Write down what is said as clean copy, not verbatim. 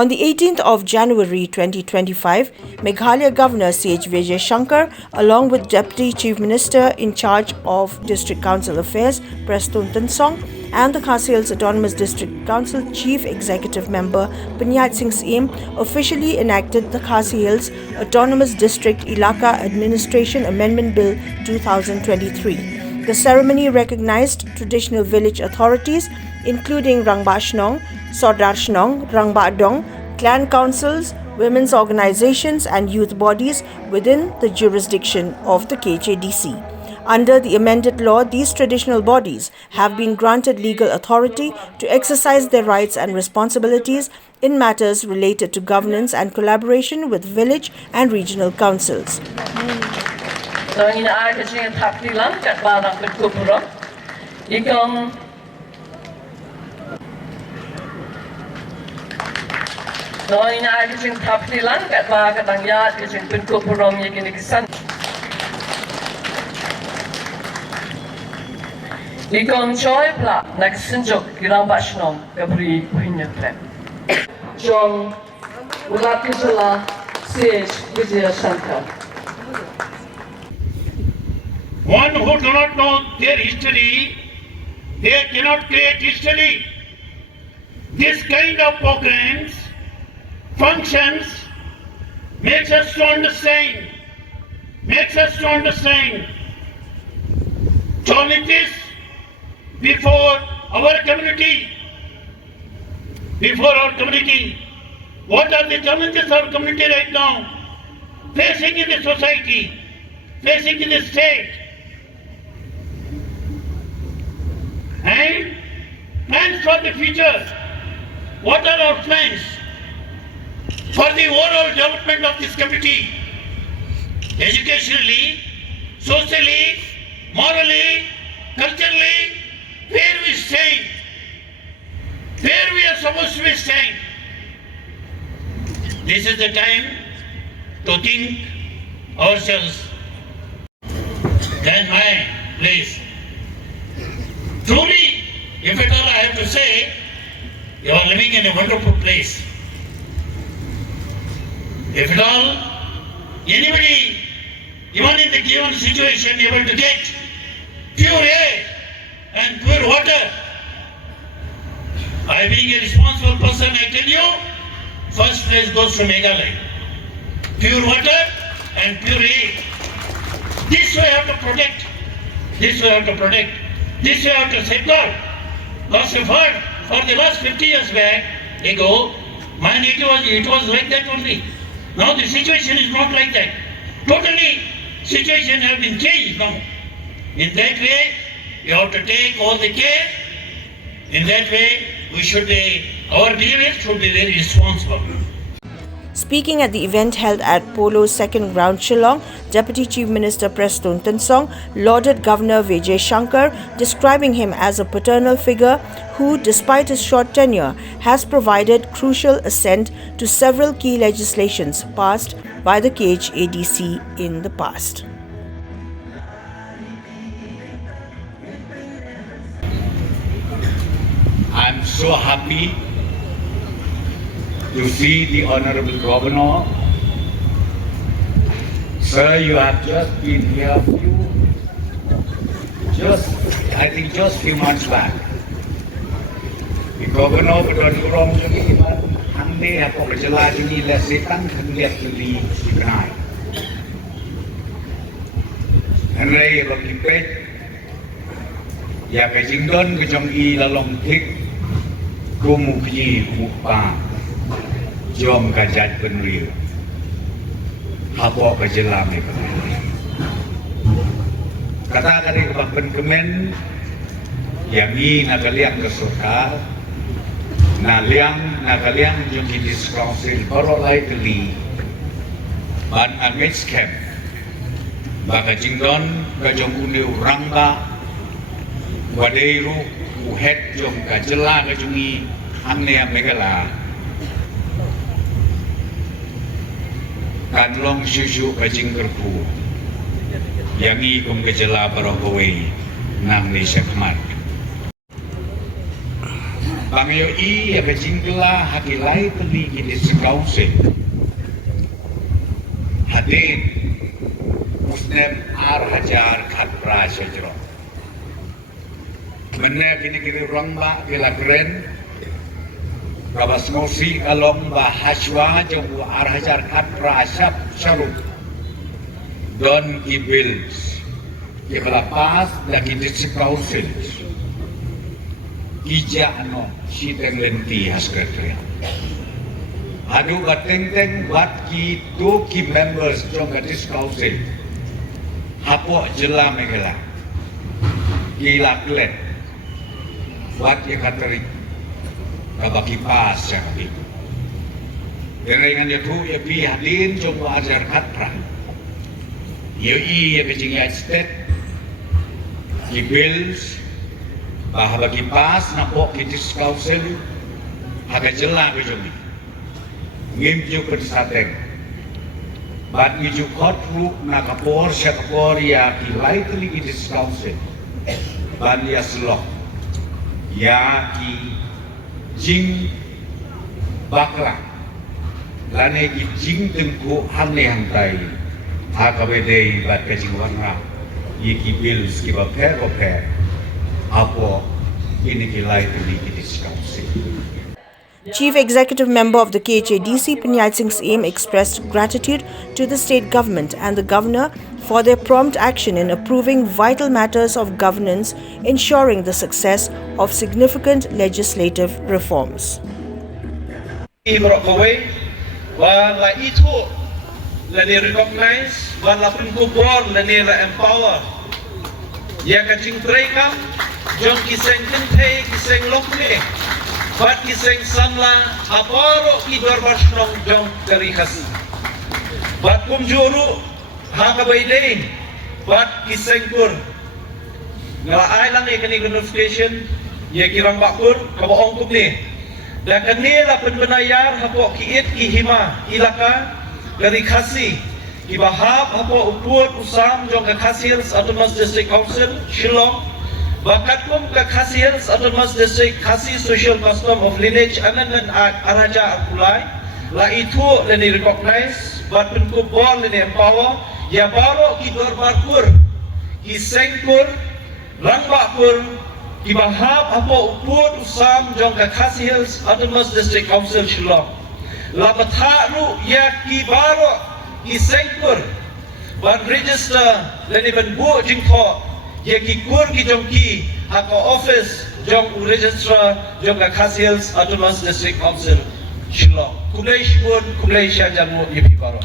On the 18th of January 2025, Meghalaya Governor C.H. Vijay Shankar, along with Deputy Chief Minister in charge of District Council Affairs, Preston Tansong, and the Khasi Hills Autonomous District Council Chief Executive Member Panyat Singh Siem, officially enacted the Khasi Hills Autonomous District Ilaka Administration Amendment Bill 2023. The ceremony recognized traditional village authorities including Rangba Shnong, Sordar Shnong, Rangba Dong, clan councils, women's organizations and youth bodies within the jurisdiction of the KHADC. Under the amended law, these traditional bodies have been granted legal authority to exercise their rights and responsibilities in matters related to governance and collaboration with village and regional councils. Ikon choy pla nagsinjok girang bashnong kabri puhinyakle. Jong Ulatijala C.H. Vijay Shankar. One who do not know their history, they cannot create history. This kind of programs, functions, makes us to understand challenges before our community. What are the challenges of our community right now? Facing in the society, facing in the state. And plans for the future. What are our plans for the overall development of this community? Educationally, socially, morally, culturally, where we stand, where we are supposed to be stand. This is the time to think ourselves. Then my place. Truly, if at all I have to say, you are living in a wonderful place. If at all, anybody, even in the given situation, able to get pure air and pure water, I being a responsible person, I tell you, first place goes to Meghalaya. Pure water and pure air. This we have to protect. This we have to protect. This we have to safeguard. Because you've heard, for the last 50 years back ago, man, it was like that only. Now the situation is not like that. Totally, situation has been changed now. In that way, you have to take all the care. In that way, our behavior should be very responsible. Speaking at the event held at Polo's second ground Shillong, Deputy Chief Minister Preston Tansong lauded Governor Vijay Shankar, describing him as a paternal figure who, despite his short tenure, has provided crucial assent to several key legislations passed by the KHADC in the past. I'm so happy to see the Honorable Governor. Sir, you have just been here just few months back. The Governor Badon Urong Juni Hangde Apokajala Juni Lesitan Hanglet Juli Signai. And Ray Bakipet Ya Kajingdon Kajong I Lalong Tik Kumuki Mukpa Jom Kajat Penriu Hapok Kajelam ni kata kali kebapen kemen yang ini nagaliang kesuka nagaliang yung Kidis Council korolay kali ban amidst camp baka jingdon kajong uni urangba wadeiru uhet jom kajela kajungi hamnea megala kanlong susu kajing kerku yang ikum kajela parokowe nang ni sakmat Bangyo I ke jingla hakilai teli ki diskause. Hadin muslim ar hajar khat prasajro. Menne kini rongba kila keren. Rabas ngosi along ba haswa jong ar hajar khat prasap syaru. Don ki bills. Ki pas lagi diskause. Ija ano si teng lenti haskatre. Adu bateng buat ki members jong gadis council. Hapo jela megala. Gila klet. Buat ye kateri. Kabaki pas yang itu. Dengan itu ye pi hadin jong ajar katra. Ye ye kecing ya state. Ki bills bagi pas napok kitis council haga jela bejomi ngimju persateng bat ngiju khotru na kapor syakapor ya kilai teli kitis council ban ya sloh ya ki jing bakra lane ki jing tengku hane hantai hakabede bat kajing wangra ye ki bills ki baper Apo ini kilai tuli diskausi. Chief Executive Member of the KHADC, Panyai Singh Aim, expressed gratitude to the state government and the governor for their prompt action in approving vital matters of governance, ensuring the success of significant legislative reforms. Ya kacing mereka jom kiseng kentei kiseng lokne bat kiseng samla aparo ki berbasnong jom dari kasih bat kumjuru haka baidei bat kiseng kur ngala ailang ya kini notification ya kirang bakur kabaong kumne dan kanila penbenayar hapo kiit kihima ilaka dari kasih Ibahab hapo upur usam jong Kakasians Autonomous District Council Shillong bakatum Kakasians Autonomous District Khasi Social Custom of Lineage Amendment Act Araja Arkulai la itu leni recognize bat penkubor leni empower ya baro ki dorbarkur ki sengkur rangbakur ibahab hapo upur usam jong Kakasians Autonomous District Council Shillong la batharu ya ki baro Isengkur ban register leni ban bu jingko ye ki kur ki jongki hako office jong registrar jong Kakasians Autonomous District Council Shillong kulai shibun kulai syajanmu yepi baro